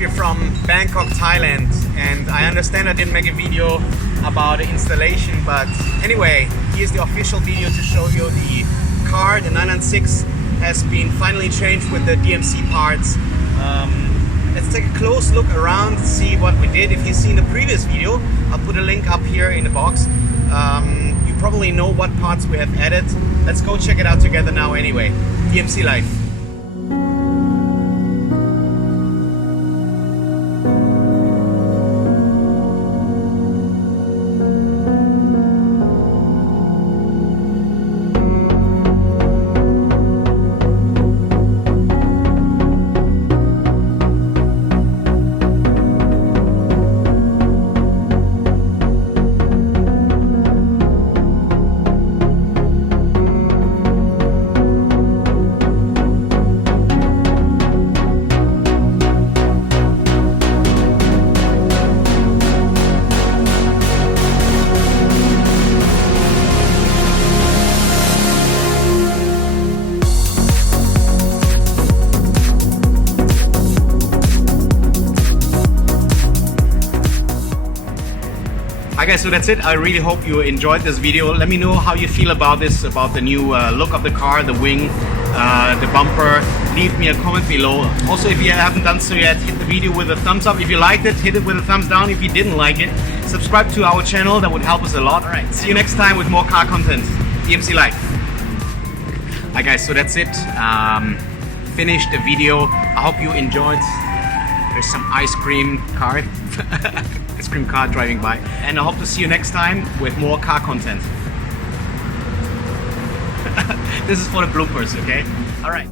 we're from Bangkok, Thailand, and I understand I didn't make a video about the installation, but anyway, here's the official video to show you the car. The 996 has been finally changed with the DMC parts. Let's take a close look around, see what we did. If you've seen the previous video, I'll put a link up here in the box. You probably know what parts we have added. Let's go check it out together now anyway. DMC Life. Hi guys, so that's it. I really hope you enjoyed this video. Let me know how you feel about this, about the new look of the car, the wing, the bumper. Leave me a comment below. Also, if you haven't done so yet, hit the video with a thumbs up. If you liked it, hit it with a thumbs down. If you didn't like it, subscribe to our channel. That would help us a lot. Alright, see you next time with more car content. DMC Life. Hi guys, so that's it. Finished the video. I hope you enjoyed. There's some ice cream car. Ice cream car driving by, and I hope to see you next time with more car content. This is for the bloopers, okay? All right.